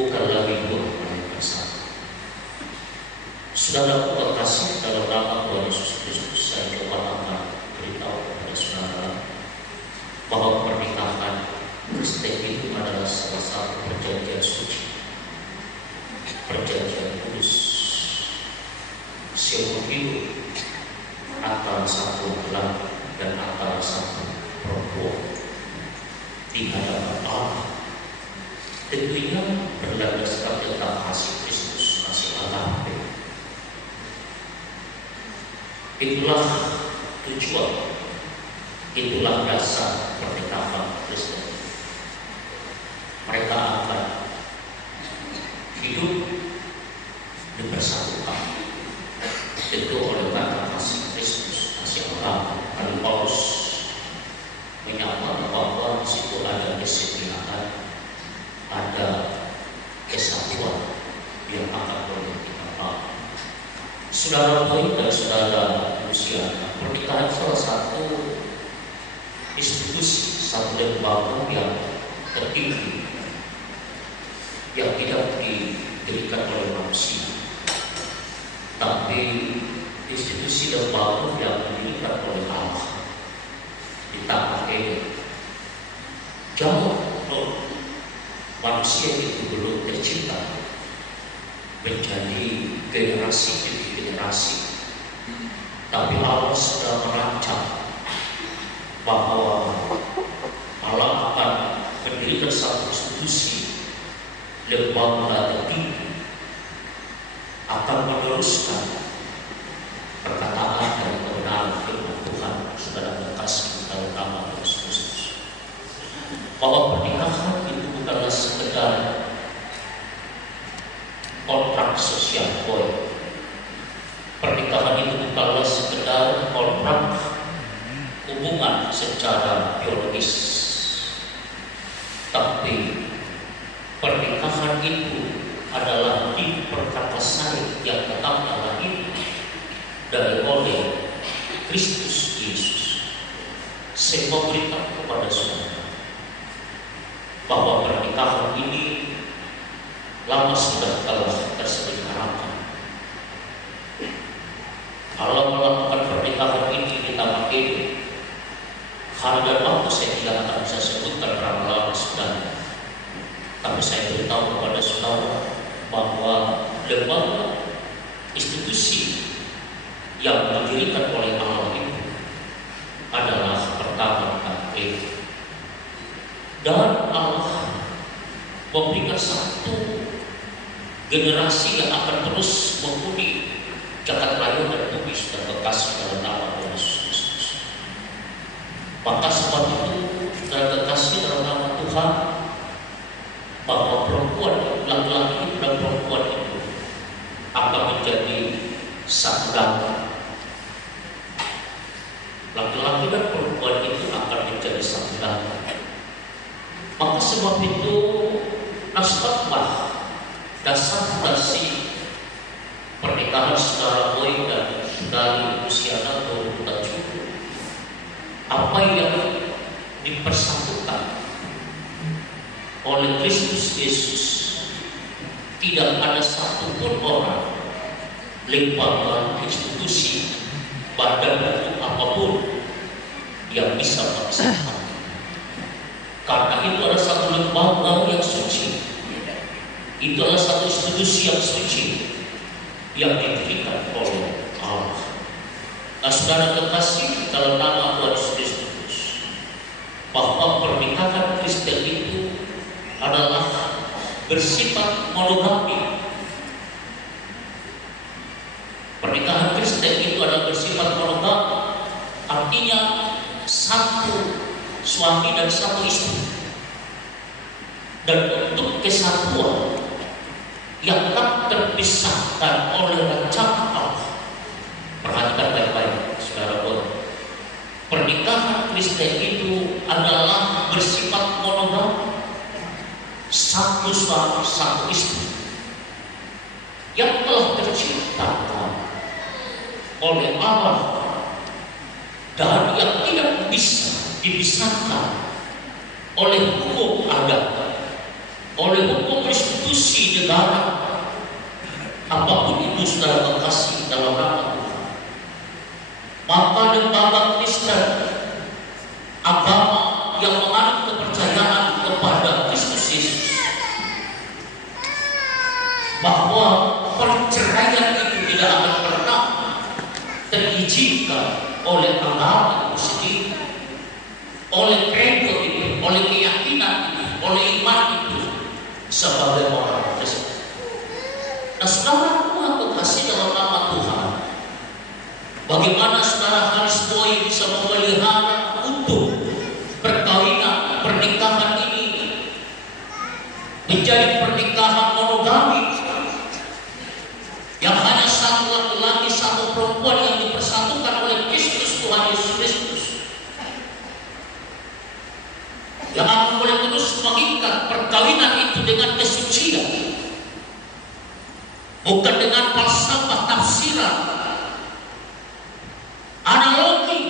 bukan lagi dua melainkan satu. Saudara kekasih, dalam nama Tuhan Yesus Kristus, saya coba akan beritahu kepada saudara bahwa pernikahan Kristen itu adalah salah satu perjanjian suci, perjanjian kudus, seumur hidup antara satu laki dan antara satu perempuan di hadapan Allah. Tentunya berdasarkan tentang kasih Kristus, kasih Allah. Itulah tujuan, itulah dasar pernikahan Kristen. Mereka akan hidup dipersatukan tentu oleh karena kasih Kristus, kasih Allah. Lalu Paulus menyatakan bahwa di situ ada kesetiaan, ada kesatuan yang akan boleh kita bangun. Saudara Boy dan saudara Luciana, pernikahan salah satu institusi, satu lembaga yang tertinggi yang tidak didirikan oleh manusia, tapi institusi lembaga yang didirikan oleh Allah di tanah Eden. Jauh manusia itu belum tercipta menjadi generasi demi generasi, tapi Allah sudah merancang bahwa Allah akan mendirikan satu institusi lembaga tertinggi, akan meneruskan perkataan dan kebenaran firman Tuhan. Saudara kekasih dalam nama Yesus Kristus, bahwa pernikahan itu bukanlah sekedar kontrak sosial boy. Pernikahan itu bukanlah sekedar kontrak hubungan secara biologis, tapi pernikahan itu adalah diperkatasan yang tetapnya lahir dari oleh Kristus Yesus. Saya memberikan kepada saudara bahwa pernikahan ini lama sudah telah terselenggarakan. Allah melakukan pernikahan ini di tanah Eden. Hari dan waktu saya tidak akan bisa sebutkan berapa lama sudah, tapi saya beritahu kepada saudara bahwa lembaga institusi yang didirikan oleh Allah itu adalah pertama kali, dan Allah memberikan satu generasi yang akan terus menghuni jagat raya dan bumi sudah kekasih dalam nama Yesus Kristus. Maka sebab itu kita kekasih dalam nama Tuhan, bahwa perempuan, laki-laki dan perempuan itu akan menjadi satu daging. Laki-laki dan perempuan itu akan menjadi satu daging. Maka sebab itu nasabah dasar fondasi pernikahan saudara Boy dan saudari Luciana Tajuk, apa yang dipersatukan oleh Kristus Yesus, tidak ada satupun orang, lembaga, institusi, badan hukum apapun yang bisa memisahkan. Karena itu adalah satu lembaga yang suci, itu adalah satu institusi yang suci yang diberikan oleh Allah. Nah, saudara kekasih dalam nama Tuhan Yesus Kristus, bahwa pernikahan Kristen itu adalah bersifat monogami. Pernikahan Kristen itu adalah bersifat monogami, artinya satu suami dan satu istri, dan untuk kesatuan yang tak terpisahkan oleh rancangan Allah. Perhatikan baik-baik, saudara Boy. Pernikahan Kristen itu adalah bersifat monogami, satu suami, satu istri, yang telah terciptakan oleh Allah dan yang tidak bisa dipisahkan oleh hukum adat, oleh hukum restitusi saudara, apapun itu saudara kekasih dalam nama Tuhan, maka lembaga Kristen, agama yang menganut kepercayaan kepada Kristus Yesus, bahwa perceraian itu tidak akan pernah terizinkan oleh agama itu sendiri, oleh kredo itu, oleh keyakinan itu, oleh iman itu sebagai orang Kristen. Nah, saudara kekasih dalam nama Tuhan, bagaimana saudara Haris Boy bisa memelihara untuk perkawinan, pernikahan ini menjadi pernikahan monogami yang hanya satu laki-laki, satu perempuan yang dipersatukan oleh Kristus, Tuhan Yesus Kristus, yang akan boleh terus mengikat perkawinan itu dengan kesucian, bukan dengan falsafah tafsiran, analogi,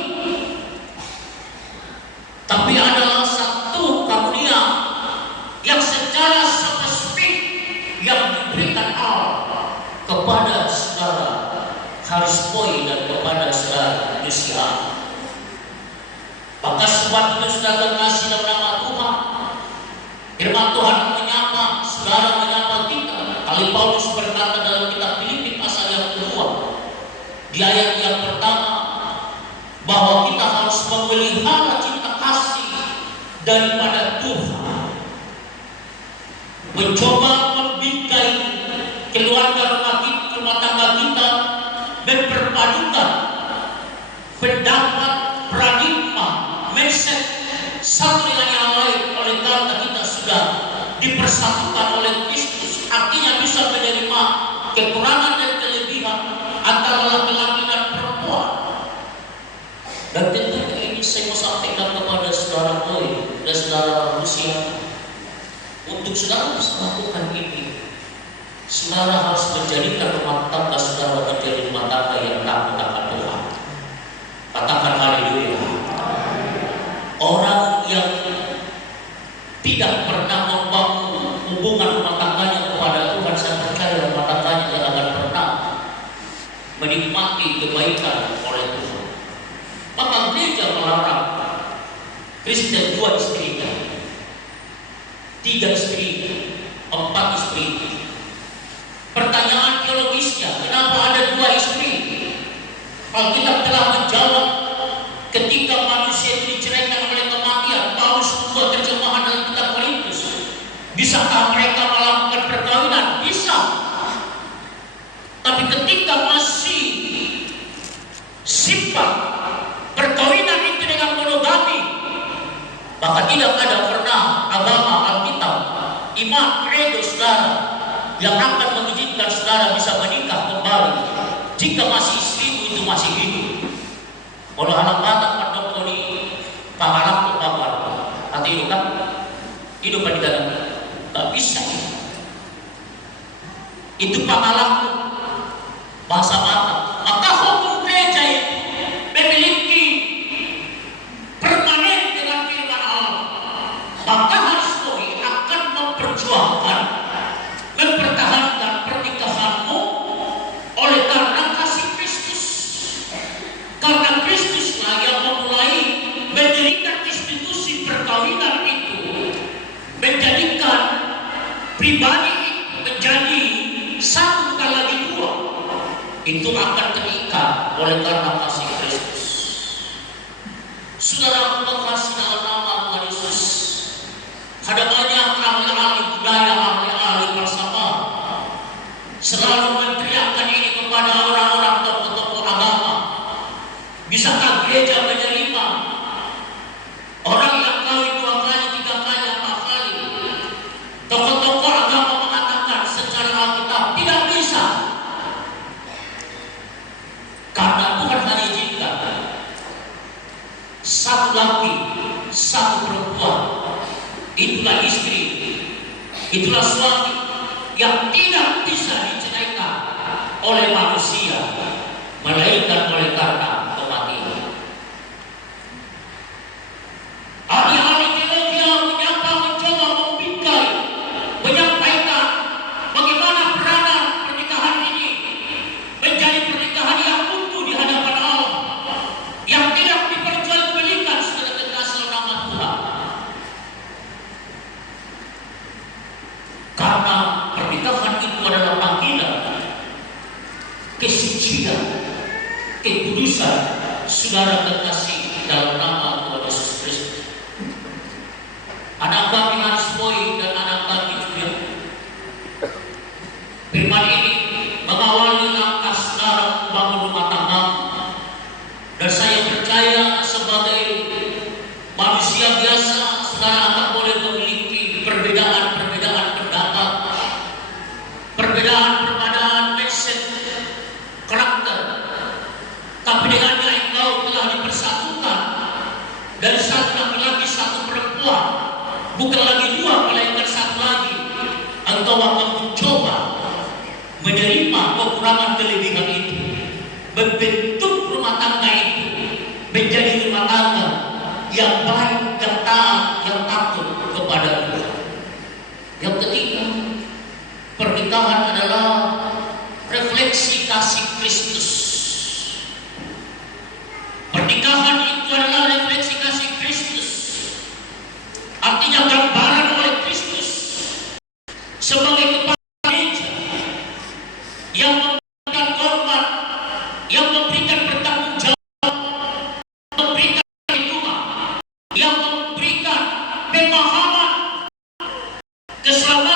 tapi adalah satu karunia yang secara spesifik yang diberikan Allah kepada saudara Haris Boy dan kepada saudara Lucia. Maka sebab itu saudara kasih dalam nama Tuhan, firman Tuhan menyapa saudara, menyapa kita. Kali Paulus berkata dalam kitab Filipi pasal yang kedua di ayat yang pertama, bahwa kita harus memelihara cinta kasih daripada Tuhan, mencoba membingkai keluarga rumah tangga kita, memperpadukan pendapat, paradigma, mindset satu dengan yang lain, oleh karena kita sudah dipersatukan oleh Kristus. Artinya bisa menerima kekurangan dan kelebihan antara laki-laki dan perempuan. Dan tentunya ini saya mau sampaikan kepada saudara Boy dan saudara Lucia, untuk saudara bisa melakukan ini, saudara harus menjadikan rumah tangga saudara menjadi rumah tangga yang takut akan Tuhan. Katakan haleluya. Orang yang tidak pernah membangun hubungan rumah tangganya kepada Tuhan, saya percaya rumah tangganya tidak akan pernah menikmati kebaikan oleh Tuhan. Maka gereja melarang Kristen 2 istri, 3 istri, 4 istri. Pertanyaan teologisnya, kenapa ada 2 istri? Alkitab telah menjawab, ketika manusia itu diceraikan oleh kematian. Paulus 2 terjemahan dalam kitab Korintus, bisakah mereka melakukan perkawinan? Bisa. Tapi ketika masih sifat perkawinan itu dengan monogami, maka tidak ada pernah agama, Alkitab, iman, kredo saudara yang akan mengizinkan saudara bisa menikah kembali jika masih istrimu itu masih hidup. Kalau anak batak pandok di panganak itu kabar hati hidup kan, hidup di dalam tak bisa. Itu panganak bahasa batak. Maka hukum gereja itu memiliki permanen dengan firman Allah. Maka Haris Boy akan memperjuangkan, mempertahankan pernikahanmu oleh karena kasih Kristus. Karena Kristuslah yang memulai mendirikan institusi perkawinan itu, menjadikan pribadi menjadi satu bukan lagi 2. Itu akan terikat oleh karena kasih Kristus. Saudara kekasih dalam nama Tuhan Yesus, ada banyak ahli-ahli budaya, ahli-ahli falsafah selalu menteriakkan ini kepada orang-orang tokoh-tokoh agama. Bisakah gereja menerima orang yang kawin 2 kali, 3 kali, 4 kali? Tokoh-tokoh agama mengatakan secara Alkitab tidak bisa, karena Tuhan hanya izinkan 1 laki, 1 perempuan. Itulah istri, itulah suami yang tidak bisa diceraikan oleh manusia, melainkan oleh karena kematian. Ahli-ahli teologi mencoba membingkai, menyampaikan bagaimana kuduskan saudara kekasih dalam nama Tuhan Yesus Kristus. Anak kami Hans Boy dan anak kami juga. Firman ini mengawali langkah saudara membangun rumah tangga, dan saya percaya sebagai manusia biasa saudara akan boleh memiliki perbedaan-perbedaan pendapat, perbedaan mindset, karakter, tapi dengannya engkau telah dipersatukan dari satu laki-laki satu perempuan, bukan lagi dua melainkan satu lagi. Engkau akan mencoba menerima kekurangan kelebihan itu, membentuk rumah tangga itu menjadi rumah tangga yang baik, yang taat, yang takut kepada Tuhan. Yang ketiga, pernikahan adalah refleksi kasih Kristus. Pernikahan itu adalah refleksi kasih Kristus, artinya gambaran oleh Kristus sebagai kepala gereja yang memberikan korban, yang memberikan bertanggung jawab, memberikan perlindungan, yang memberikan pemahaman keselamatan